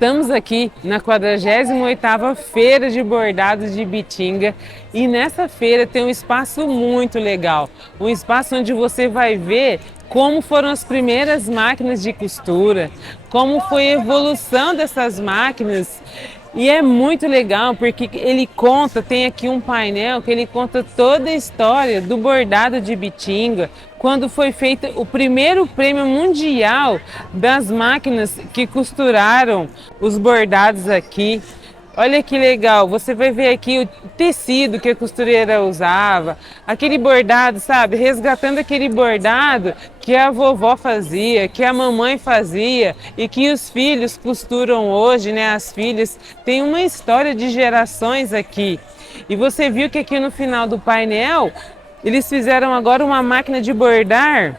Estamos aqui na 48ª Feira de Bordados de Ibitinga e nessa feira tem um espaço muito legal, um espaço onde você vai ver como foram as primeiras máquinas de costura, como foi a evolução dessas máquinas. E é muito legal porque ele conta, tem aqui um painel que ele conta toda a história do bordado de Ibitinga, quando foi feito o primeiro prêmio mundial das máquinas que costuraram os bordados aqui. Olha que legal, você vai ver aqui o tecido que a costureira usava, aquele bordado, sabe, resgatando aquele bordado que a vovó fazia, que a mamãe fazia e que os filhos costuram hoje, né? As filhas, tem uma história de gerações aqui. E você viu que aqui no final do painel, eles fizeram agora uma máquina de bordar,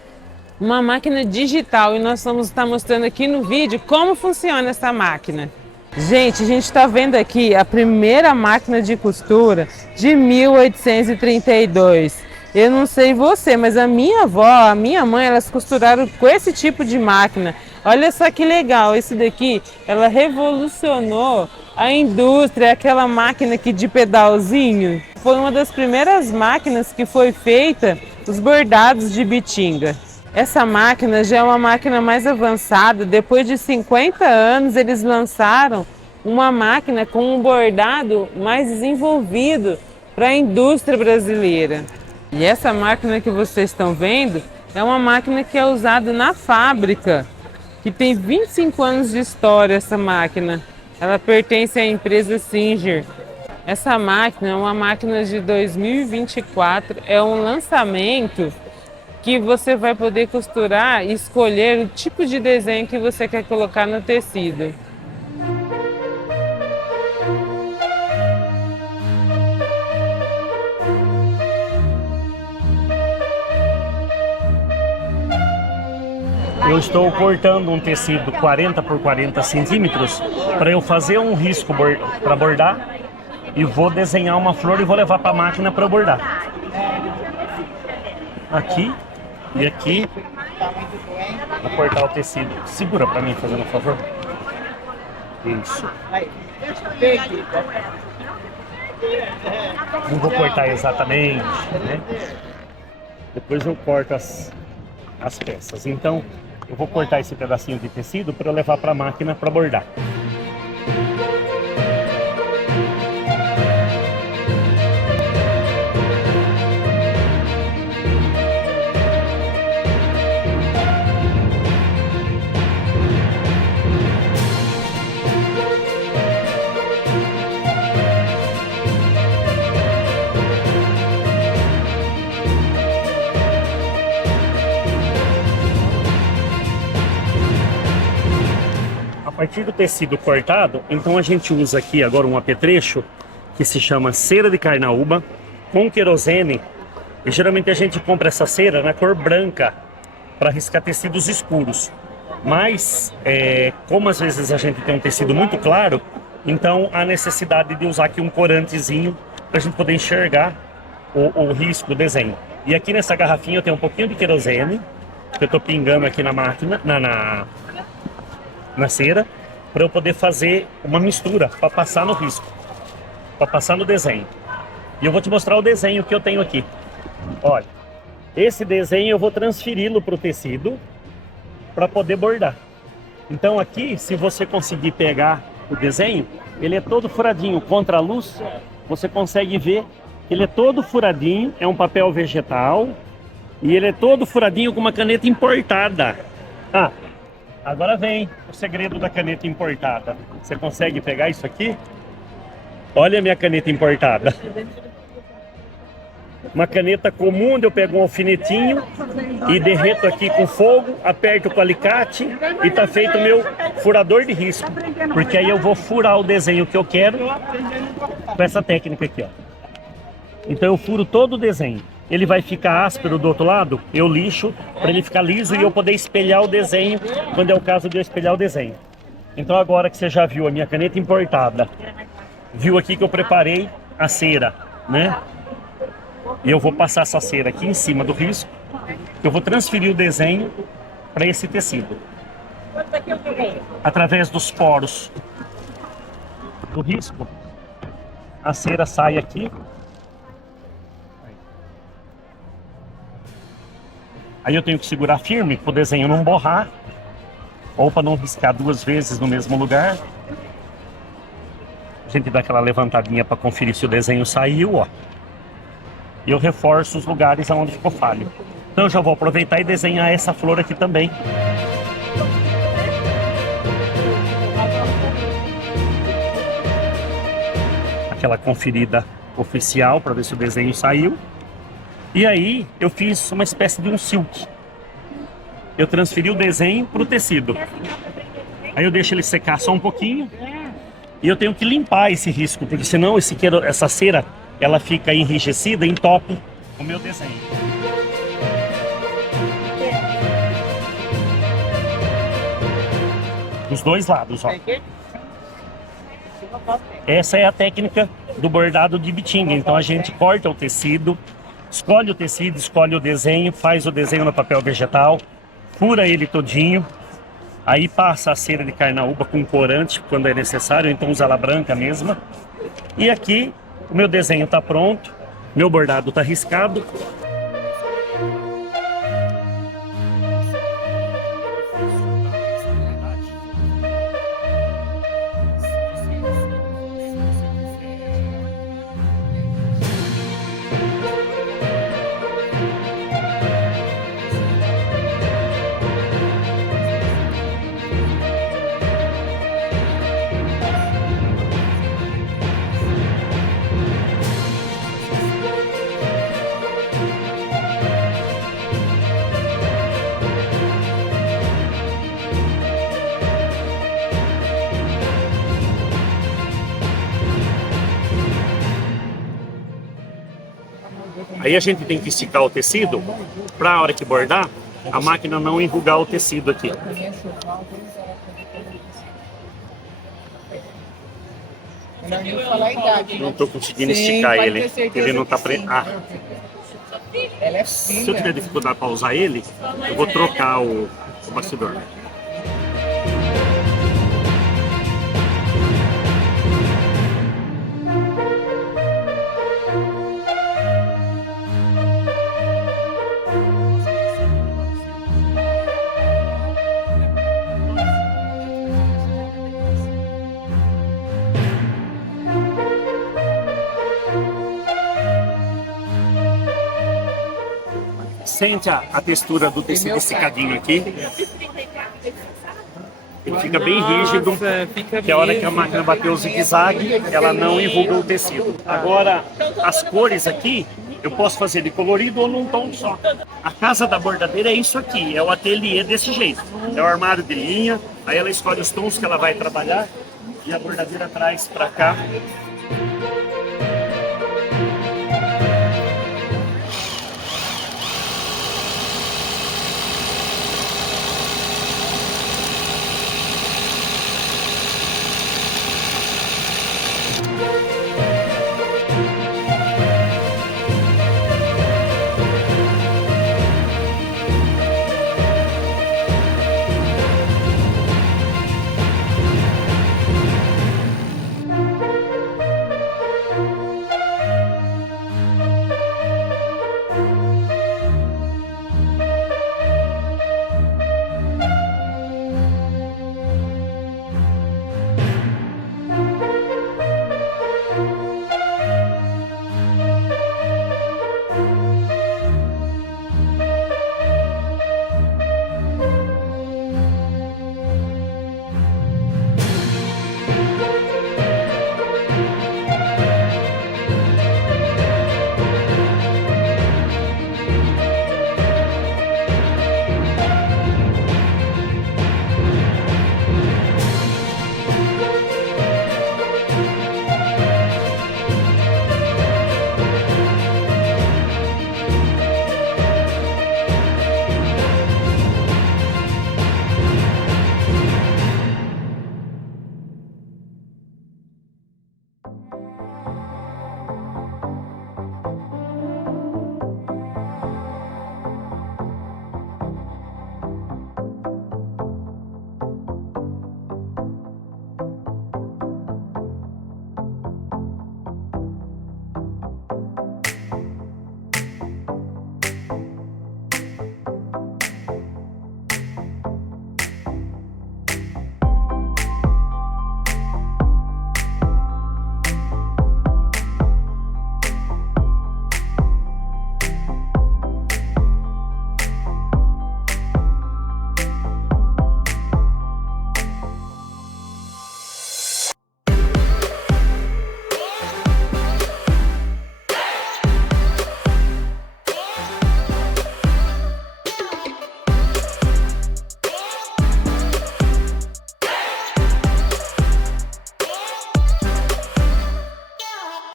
uma máquina digital, e nós vamos estar mostrando aqui no vídeo como funciona essa máquina. Gente, a gente está vendo aqui a primeira máquina de costura de 1832. Eu não sei você, mas a minha avó, a minha mãe, elas costuraram com esse tipo de máquina. Olha só que legal, esse daqui, ela revolucionou a indústria, aquela máquina aqui de pedalzinho. Foi uma das primeiras máquinas que foi feita os bordados de Ibitinga. Essa máquina já é uma máquina mais avançada. Depois de 50 anos, eles lançaram uma máquina com um bordado mais desenvolvido para a indústria brasileira. E essa máquina que vocês estão vendo é uma máquina que é usada na fábrica, que tem 25 anos de história essa máquina. Ela pertence à empresa Singer. Essa máquina é uma máquina de 2024, é um lançamento que você vai poder costurar e escolher o tipo de desenho que você quer colocar no tecido. Eu estou cortando um tecido 40 por 40 centímetros para eu fazer um risco para bordar e vou desenhar uma flor e vou levar para a máquina para bordar. Aqui e aqui. Vou cortar o tecido. Segura para mim, fazendo um favor. Isso. Não vou cortar exatamente, né? Depois eu corto as peças. Então, eu vou cortar esse pedacinho de tecido para eu levar para a máquina para bordar. A partir do tecido cortado, então a gente usa aqui agora um apetrecho que se chama cera de carnaúba com querosene. E geralmente a gente compra essa cera na cor branca para riscar tecidos escuros. Mas, como às vezes a gente tem um tecido muito claro, então há necessidade de usar aqui um corantezinho para a gente poder enxergar o risco, o desenho. E aqui nessa garrafinha eu tenho um pouquinho de querosene, que eu estou pingando aqui na máquina, na cera, para eu poder fazer uma mistura para passar no risco, para passar no desenho. E eu vou te mostrar o desenho que eu tenho aqui. Olha, esse desenho eu vou transferi-lo para o tecido para poder bordar. Então aqui, se você conseguir pegar o desenho, ele é todo furadinho contra a luz, você consegue ver que ele é todo furadinho, é um papel vegetal e ele é todo furadinho com uma caneta importada. Agora vem o segredo da caneta importada. Você consegue pegar isso aqui? Olha a minha caneta importada. Uma caneta comum, onde eu pego um alfinetinho e derreto aqui com fogo, aperto com o alicate e tá feito o meu furador de risco. Porque aí eu vou furar o desenho que eu quero com essa técnica aqui, ó. Então eu furo todo o desenho. Ele vai ficar áspero do outro lado, eu lixo para ele ficar liso e eu poder espelhar o desenho quando é o caso de eu espelhar o desenho. Então agora que você já viu a minha caneta importada, viu aqui que eu preparei a cera, né? E eu vou passar essa cera aqui em cima do risco, eu vou transferir o desenho para esse tecido. Através dos poros do risco, a cera sai aqui. Aí eu tenho que segurar firme para o desenho não borrar, ou para não riscar duas vezes no mesmo lugar. A gente dá aquela levantadinha para conferir se o desenho saiu, ó. E eu reforço os lugares onde ficou falho. Então eu já vou aproveitar e desenhar essa flor aqui também. Aquela conferida oficial para ver se o desenho saiu. E aí eu fiz uma espécie de um silk. Eu transferi o desenho para o tecido. Aí eu deixo ele secar só um pouquinho. E eu tenho que limpar esse risco, porque senão essa cera ela fica enrijecida e entope o meu desenho. Dos dois lados, ó. Essa é a técnica do bordado de bitinga. Então a gente corta o tecido, escolhe o tecido, escolhe o desenho, faz o desenho no papel vegetal, fura ele todinho, aí passa a cera de carnaúba com corante quando é necessário, então usa ela branca mesmo. E aqui o meu desenho está pronto, meu bordado está riscado. Aí a gente tem que esticar o tecido para a hora que bordar, a máquina não enrugar o tecido aqui. Não estou conseguindo esticar ele. Ele não está preso. Se eu tiver dificuldade para usar ele, eu vou trocar o bastidor. Sente a textura do tecido esticadinho aqui. Ele fica bem rígido, que a hora que a máquina bater o zigue-zague, ela não enruga o tecido. Agora, as cores aqui, eu posso fazer de colorido ou num tom só. A casa da bordadeira é isso aqui, é o ateliê desse jeito. É o armário de linha, aí ela escolhe os tons que ela vai trabalhar e a bordadeira traz para cá